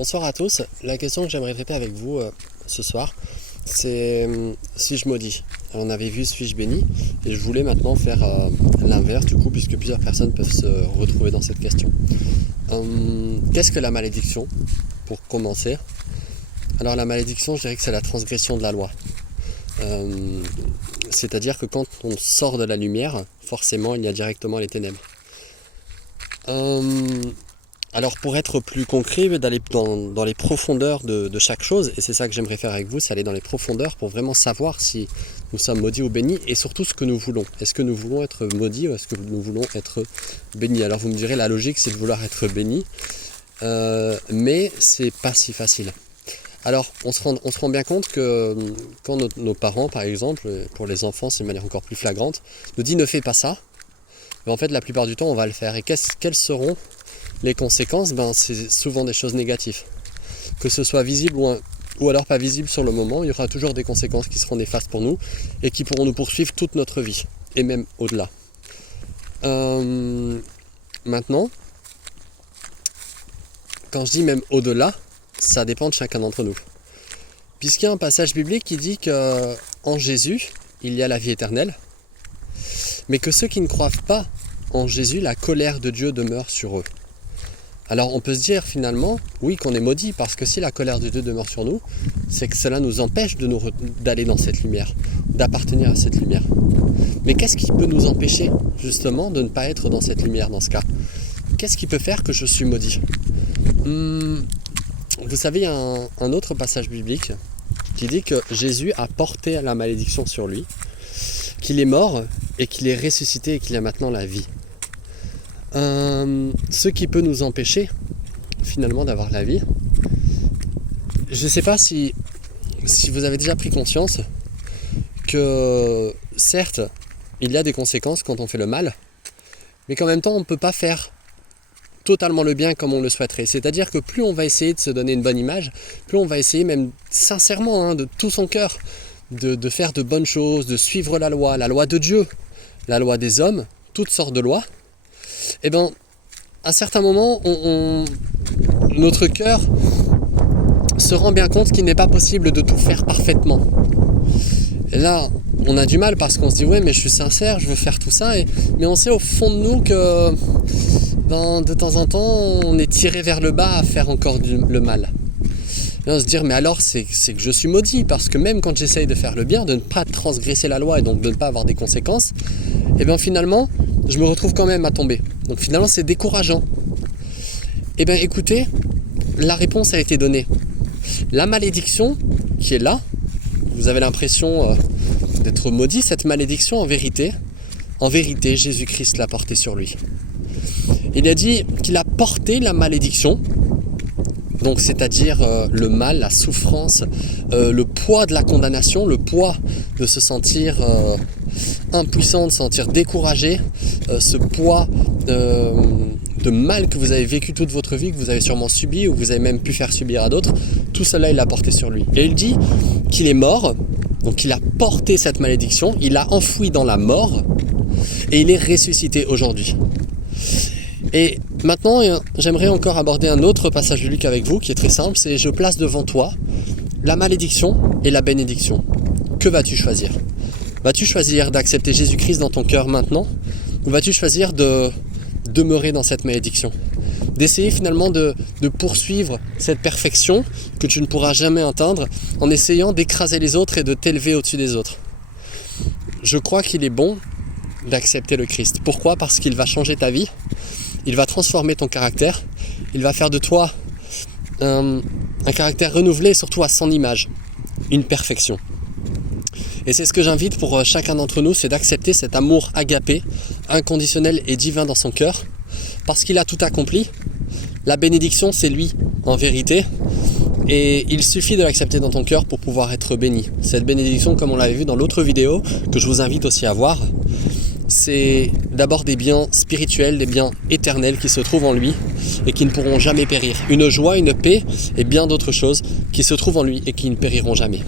Bonsoir à tous. La question que j'aimerais traiter avec vous ce soir, c'est suis-je maudit? Alors, on avait vu suis-je béni et je voulais maintenant faire l'inverse du coup, puisque plusieurs personnes peuvent se retrouver dans cette question. Qu'est-ce que la malédiction? Pour commencer, alors la malédiction, je dirais que c'est la transgression de la loi. C'est-à-dire que quand on sort de la lumière, forcément il y a directement les ténèbres. Alors pour être plus concret, d'aller dans les profondeurs de chaque chose, et c'est ça que j'aimerais faire avec vous, c'est aller dans les profondeurs pour vraiment savoir si nous sommes maudits ou bénis, et surtout ce que nous voulons. Est-ce que nous voulons être maudits ou est-ce que nous voulons être bénis? Alors vous me direz, la logique c'est de vouloir être béni, mais c'est pas si facile. Alors on se rend bien compte que quand nos parents, par exemple, pour les enfants c'est une manière encore plus flagrante, nous dit ne fais pas ça, mais en fait la plupart du temps on va le faire. Et quelles seront les conséquences? C'est souvent des choses négatives. Que ce soit visible ou alors pas visible sur le moment, il y aura toujours des conséquences qui seront néfastes pour nous et qui pourront nous poursuivre toute notre vie, et même au-delà. Maintenant, quand je dis même au-delà, ça dépend de chacun d'entre nous. Puisqu'il y a un passage biblique qui dit qu'en Jésus, il y a la vie éternelle, mais que ceux qui ne croient pas en Jésus, la colère de Dieu demeure sur eux. Alors on peut se dire finalement, oui, qu'on est maudit, parce que si la colère de Dieu demeure sur nous, c'est que cela nous empêche d'aller dans cette lumière, d'appartenir à cette lumière. Mais qu'est-ce qui peut nous empêcher justement de ne pas être dans cette lumière dans ce cas? Qu'est-ce qui peut faire que je suis maudit? Vous savez, il y a un autre passage biblique qui dit que Jésus a porté la malédiction sur lui, qu'il est mort et qu'il est ressuscité et qu'il a maintenant la vie. Ce qui peut nous empêcher finalement d'avoir la vie, je ne sais pas si vous avez déjà pris conscience que certes il y a des conséquences quand on fait le mal, mais qu'en même temps on ne peut pas faire totalement le bien comme on le souhaiterait. C'est-à-dire que plus on va essayer de se donner une bonne image, plus on va essayer même sincèrement, de tout son cœur, de faire de bonnes choses, de suivre la loi de Dieu, la loi des hommes, toutes sortes de lois. Et à certains moments, notre cœur se rend bien compte qu'il n'est pas possible de tout faire parfaitement. Et là, on a du mal parce qu'on se dit ouais, mais je suis sincère, je veux faire tout ça, mais on sait au fond de nous que de temps en temps, on est tiré vers le bas à faire encore le mal. Et on se dit mais alors c'est que je suis maudit, parce que même quand j'essaye de faire le bien, de ne pas transgresser la loi et donc de ne pas avoir des conséquences, et finalement, je me retrouve quand même à tomber. Donc finalement, c'est décourageant. Écoutez, la réponse a été donnée. La malédiction qui est là, vous avez l'impression d'être maudit, cette malédiction en vérité, Jésus-Christ l'a portée sur lui. Il a dit qu'il a porté la malédiction, donc c'est-à-dire le mal, la souffrance, le poids de la condamnation, le poids de se sentir impuissant, de se sentir découragé, ce poids de mal que vous avez vécu toute votre vie, que vous avez sûrement subi ou que vous avez même pu faire subir à d'autres, tout cela il l'a porté sur lui. Et il dit qu'il est mort, donc il a porté cette malédiction, il l'a enfoui dans la mort et il est ressuscité aujourd'hui. Et maintenant, j'aimerais encore aborder un autre passage de Luc avec vous qui est très simple, c'est je place devant toi la malédiction et la bénédiction. Que vas-tu choisir? Vas-tu choisir d'accepter Jésus-Christ dans ton cœur maintenant, ou vas-tu choisir de demeurer dans cette malédiction? D'essayer finalement de poursuivre cette perfection que tu ne pourras jamais atteindre en essayant d'écraser les autres et de t'élever au-dessus des autres. Je crois qu'il est bon d'accepter le Christ. Pourquoi? Parce qu'il va changer ta vie, il va transformer ton caractère, il va faire de toi un caractère renouvelé, surtout à son image, une perfection. Et c'est ce que j'invite pour chacun d'entre nous, c'est d'accepter cet amour agapé, inconditionnel et divin dans son cœur, parce qu'il a tout accompli. La bénédiction, c'est lui, en vérité, et il suffit de l'accepter dans ton cœur pour pouvoir être béni. Cette bénédiction, comme on l'avait vu dans l'autre vidéo, que je vous invite aussi à voir, c'est d'abord des biens spirituels, des biens éternels qui se trouvent en lui et qui ne pourront jamais périr. Une joie, une paix et bien d'autres choses qui se trouvent en lui et qui ne périront jamais.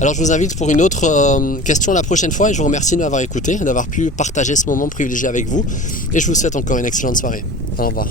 Alors je vous invite pour une autre question la prochaine fois et je vous remercie de m'avoir écouté, d'avoir pu partager ce moment privilégié avec vous et je vous souhaite encore une excellente soirée. Au revoir.